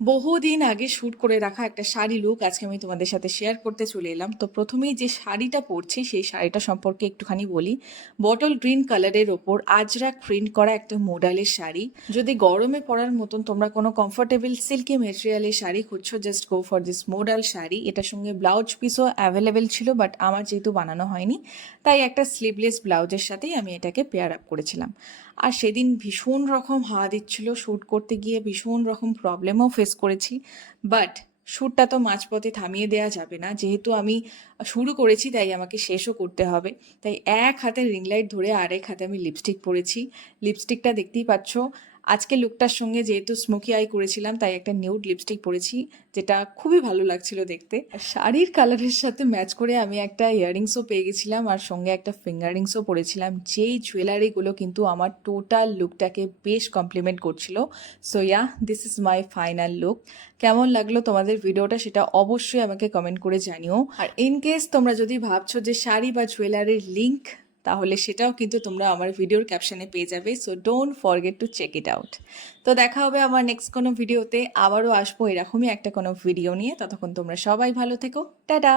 বহুদিন আগে শ্যুট করে রাখা একটা শাড়ি লুক আজকে আমি তোমাদের সাথে শেয়ার করতে চলে এলাম। তো প্রথমেই যে শাড়িটা পরছি সেই শাড়িটা সম্পর্কে একটুখানি বলি। বটল গ্রিন কালারের ওপর আজরাক প্রিন্ট করা একটা মোডালের শাড়ি। যদি গরমে পরার মতন তোমরা কোনো কমফোর্টেবল সিল্কি মেটেরিয়ালের শাড়ি খুঁজছো, just go for this modal sari. এটার সঙ্গে ব্লাউজ পিসও অ্যাভেলেবেল ছিল, বাট আমার যেহেতু বানানো হয়নি তাই একটা স্লিভলেস ব্লাউজের সাথেই আমি এটাকে পেয়ার আপ করেছিলাম। আর সেদিন ভীষণ রকম হাওয়া দিচ্ছিল, শ্যুট করতে গিয়ে ভীষণ রকম প্রবলেমও ফেস করেছি। বাট শ্যুটটা তো মাঝপথে থামিয়ে দেওয়া যাবে না, যেহেতু আমি শুরু করেছি তাই আমাকে শেষও করতে হবে। তাই এক হাতে রিং লাইট ধরে আরেক হাতে আমি লিপস্টিক পরেছি। লিপস্টিকটা দেখতেই পাচ্ছ। আজকে লুকটার সঙ্গে যেহেতু স্মোকি আই করেছিলাম তাই একটা নিউড লিপস্টিক পরেছি, যেটা খুবই ভালো লাগছিল দেখতে। আর শাড়ির কালারের সাথে ম্যাচ করে আমি একটা ইয়াররিংসও পেয়ে গেছিলাম, আর সঙ্গে একটা ফিঙ্গার রিংসও পরেছিলাম, যেই জুয়েলারিগুলো কিন্তু আমার টোটাল লুকটাকে বেশ কমপ্লিমেন্ট করছিল। So yeah, this is my final look. কেমন লাগলো তোমাদের ভিডিওটা সেটা অবশ্যই আমাকে কমেন্ট করে জানিও। আর ইন কেস তোমরা যদি ভাবছো যে শাড়ি বা জুয়েলারির লিঙ্ক, তাহলে সেটাও কিন্তু তোমরা আমার ভিডিওর ক্যাপশনে পেয়ে যাবে। So don't forget to check it out. তো দেখা হবে আমার নেক্সট কোনো ভিডিওতে, আবারও আসবো এরকমই একটা কোনো ভিডিও নিয়ে। ততক্ষণ তোমরা সবাই ভালো থেকো, টাটা।